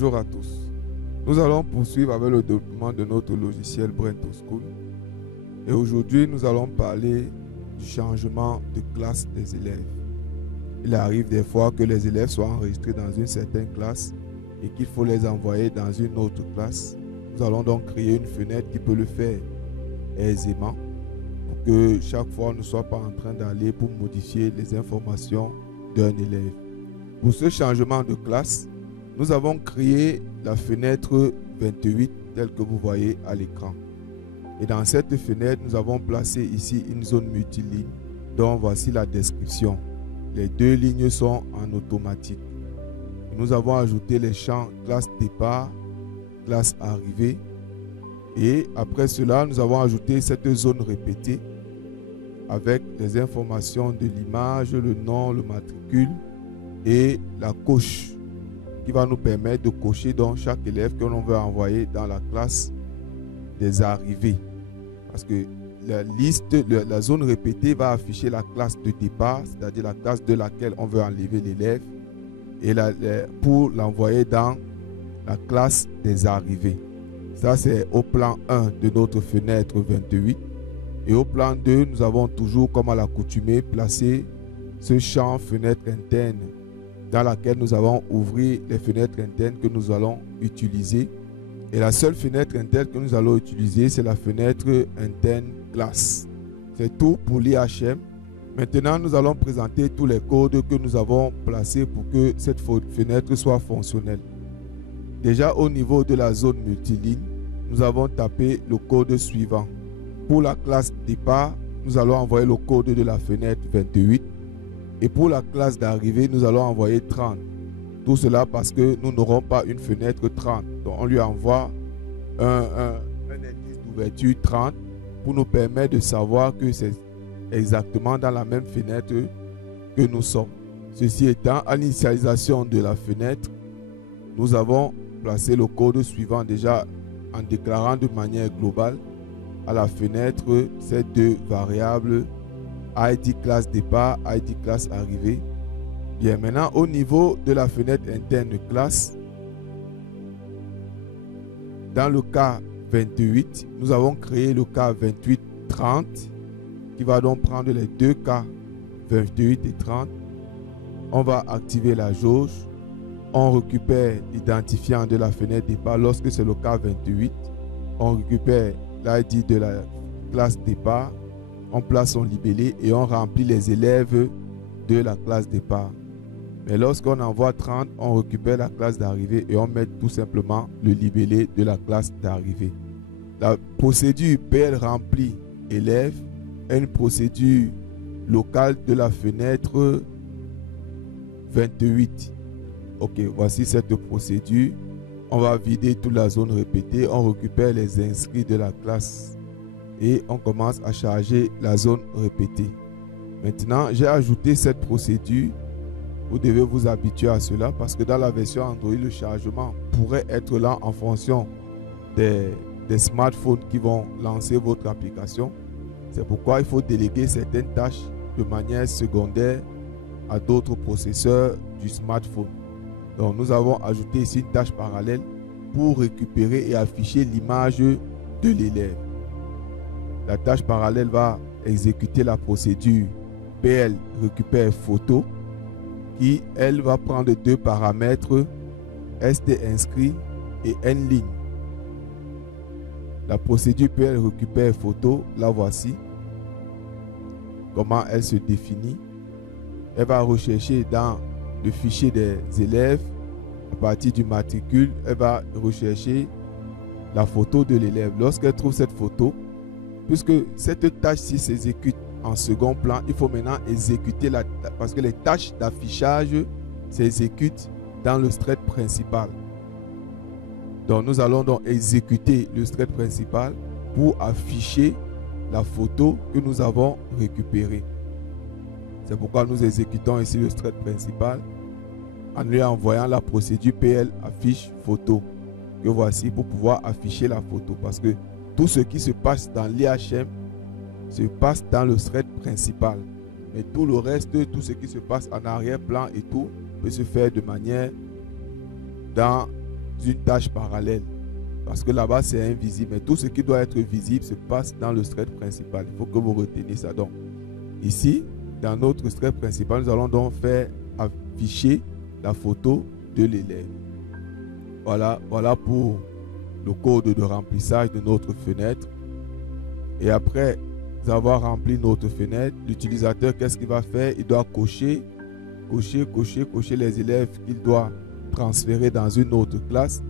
Bonjour à tous. Nous allons poursuivre avec le développement de notre logiciel Brain2School. Et aujourd'hui, nous allons parler du changement de classe des élèves. Il arrive des fois que les élèves soient enregistrés dans une certaine classe et qu'il faut les envoyer dans une autre classe. Nous allons donc créer une fenêtre qui peut le faire aisément pour que chaque fois on ne soit pas en train d'aller pour modifier les informations d'un élève. Pour ce changement de classe, nous avons créé la fenêtre 28 telle que vous voyez à l'écran. Et dans cette fenêtre, nous avons placé ici une zone multiligne dont voici la description. Les deux lignes sont en automatique. Nous avons ajouté les champs classe départ, classe arrivée. Et après cela, nous avons ajouté cette zone répétée avec les informations de l'image, le nom, le matricule et la coche qui va nous permettre de cocher dans chaque élève que l'on veut envoyer dans la classe des arrivées. Parce que la zone répétée va afficher la classe de départ, c'est-à-dire la classe de laquelle on veut enlever l'élève, et pour l'envoyer dans la classe des arrivées. Ça, c'est au plan 1 de notre fenêtre 28. Et au plan 2, nous avons toujours, comme à l'accoutumée, placé ce champ fenêtre interne dans laquelle nous allons ouvrir les fenêtres internes que nous allons utiliser. Et la seule fenêtre interne que nous allons utiliser, c'est la fenêtre interne classe. C'est tout pour l'IHM. Maintenant, nous allons présenter tous les codes que nous avons placés pour que cette fenêtre soit fonctionnelle. Déjà, au niveau de la zone multiligne, nous avons tapé le code suivant. Pour la classe départ, nous allons envoyer le code de la fenêtre 28. Et pour la classe d'arrivée, nous allons envoyer 30. Tout cela parce que nous n'aurons pas une fenêtre 30. Donc on lui envoie un indice d'ouverture 30 pour nous permettre de savoir que c'est exactement dans la même fenêtre que nous sommes. Ceci étant, à l'initialisation de la fenêtre, nous avons placé le code suivant déjà en déclarant de manière globale à la fenêtre ces deux variables ID classe départ, ID classe arrivée. Bien, maintenant au niveau de la fenêtre interne classe, dans le cas 28, nous avons créé le cas 28-30 qui va donc prendre les deux cas 28 et 30. On va activer la jauge. On récupère l'identifiant de la fenêtre départ lorsque c'est le cas 28. On récupère l'ID de la classe départ. On place son libellé et on remplit les élèves de la classe départ. Mais lorsqu'on envoie 30, on récupère la classe d'arrivée et on met tout simplement le libellé de la classe d'arrivée. La procédure PL rempli élève est une procédure locale de la fenêtre 28. Ok, voici cette procédure. On va vider toute la zone répétée. On récupère les inscrits de la classe et on commence à charger la zone répétée. Maintenant, j'ai ajouté cette procédure. Vous devez vous habituer à cela parce que dans la version Android, le chargement pourrait être lent en fonction des smartphones qui vont lancer votre application. C'est pourquoi il faut déléguer certaines tâches de manière secondaire à d'autres processeurs du smartphone. Donc, nous avons ajouté ici une tâche parallèle pour récupérer et afficher l'image de l'élève. La tâche parallèle va exécuter la procédure PL récupère photo qui, elle, va prendre deux paramètres ST inscrit et N ligne. La procédure PL récupère photo, la voici. Comment elle se définit. Elle va rechercher dans le fichier des élèves, à partir du matricule, elle va rechercher la photo de l'élève. Lorsqu'elle trouve cette photo, puisque cette tâche-ci s'exécute en second plan, il faut maintenant exécuter parce que les tâches d'affichage s'exécutent dans le thread principal. Donc nous allons donc exécuter le thread principal pour afficher la photo que nous avons récupérée. C'est pourquoi nous exécutons ici le thread principal en lui envoyant la procédure PL affiche photo que voici pour pouvoir afficher la photo, parce que tout ce qui se passe dans l'IHM se passe dans le thread principal, mais tout le reste, tout ce qui se passe en arrière-plan et tout peut se faire de manière dans une tâche parallèle. Parce que là-bas, c'est invisible. Mais tout ce qui doit être visible se passe dans le thread principal. Il faut que vous reteniez ça. Donc, ici, dans notre thread principal, nous allons donc faire afficher la photo de l'élève. Voilà pour le code de remplissage de notre fenêtre. Et après avoir rempli notre fenêtre, l'utilisateur, qu'est-ce qu'il va faire? Il doit cocher les élèves qu'il doit transférer dans une autre classe.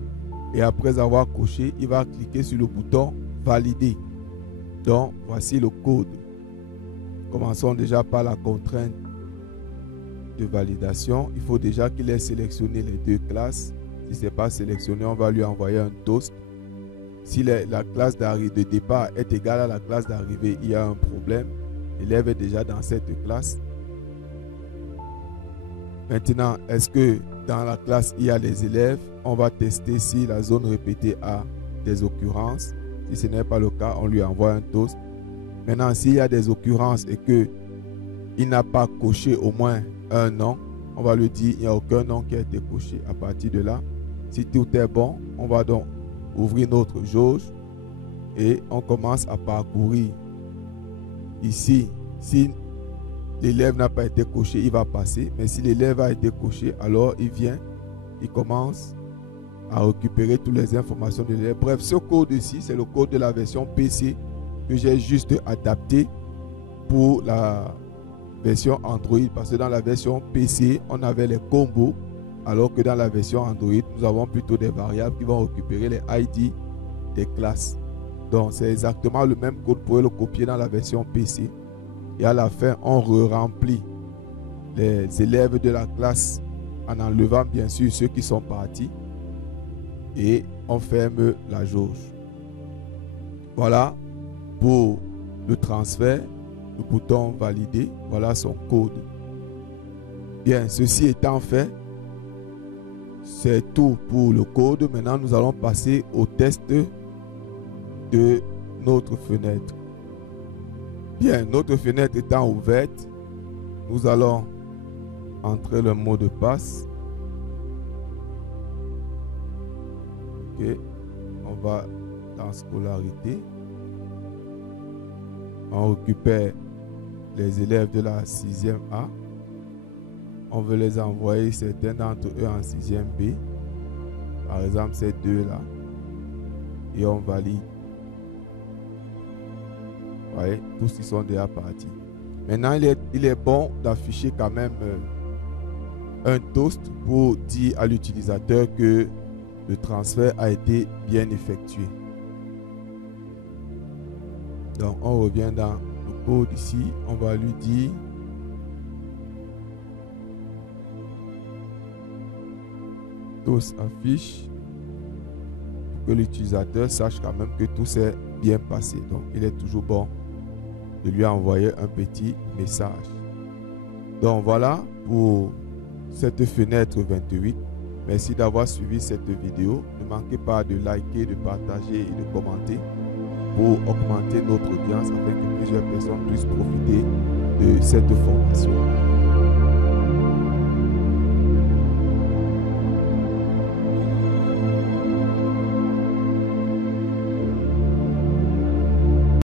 Et après avoir coché, il va cliquer sur le bouton valider. Donc, voici le code. Commençons déjà par la contrainte de validation. Il faut déjà qu'il ait sélectionné les deux classes. Si ce n'est pas sélectionné, on va lui envoyer un toast. Si la classe de départ est égale à la classe d'arrivée, il y a un problème. L'élève est déjà dans cette classe. Maintenant, est-ce que dans la classe, il y a les élèves? On va tester si la zone répétée a des occurrences. Si ce n'est pas le cas, on lui envoie un toast. Maintenant, s'il y a des occurrences et qu'il n'a pas coché au moins un nom, on va lui dire qu'il n'y a aucun nom qui a été coché. À partir de là, si tout est bon, on va donc ouvrir notre jauge et on commence à parcourir. Ici, si l'élève n'a pas été coché, il va passer. Mais si l'élève a été coché, alors il vient, il commence à récupérer toutes les informations de l'élève. Bref, ce code-ci, c'est le code de la version PC que j'ai juste adapté pour la version Android. Parce que dans la version PC, on avait les combos, alors que dans la version Android, nous avons plutôt des variables qui vont récupérer les ID des classes. Donc, c'est exactement le même code pour le copier dans la version PC. Et à la fin, on remplit les élèves de la classe en enlevant bien sûr ceux qui sont partis. Et on ferme la jauge. Voilà pour le transfert. Le bouton valider. Voilà son code. Bien, ceci étant fait, c'est tout pour le code. Maintenant, nous allons passer au test de notre fenêtre. Bien, notre fenêtre étant ouverte, nous allons entrer le mot de passe. Ok, on va dans scolarité. On récupère les élèves de la 6e A. On veut les envoyer, certains d'entre eux, en 6e B. Par exemple, ces deux-là. Et on valide. Vous voyez, tous ils sont déjà partis. Maintenant, il est bon d'afficher quand même un toast pour dire à l'utilisateur que le transfert a été bien effectué. Donc, on revient dans le code ici. On va lui dire toast affiche pour que l'utilisateur sache quand même que tout s'est bien passé. Donc, il est toujours bon de lui envoyer un petit message. Donc, voilà pour cette fenêtre 28. Merci d'avoir suivi cette vidéo. Ne manquez pas de liker, de partager et de commenter pour augmenter notre audience afin que plusieurs personnes puissent profiter de cette formation.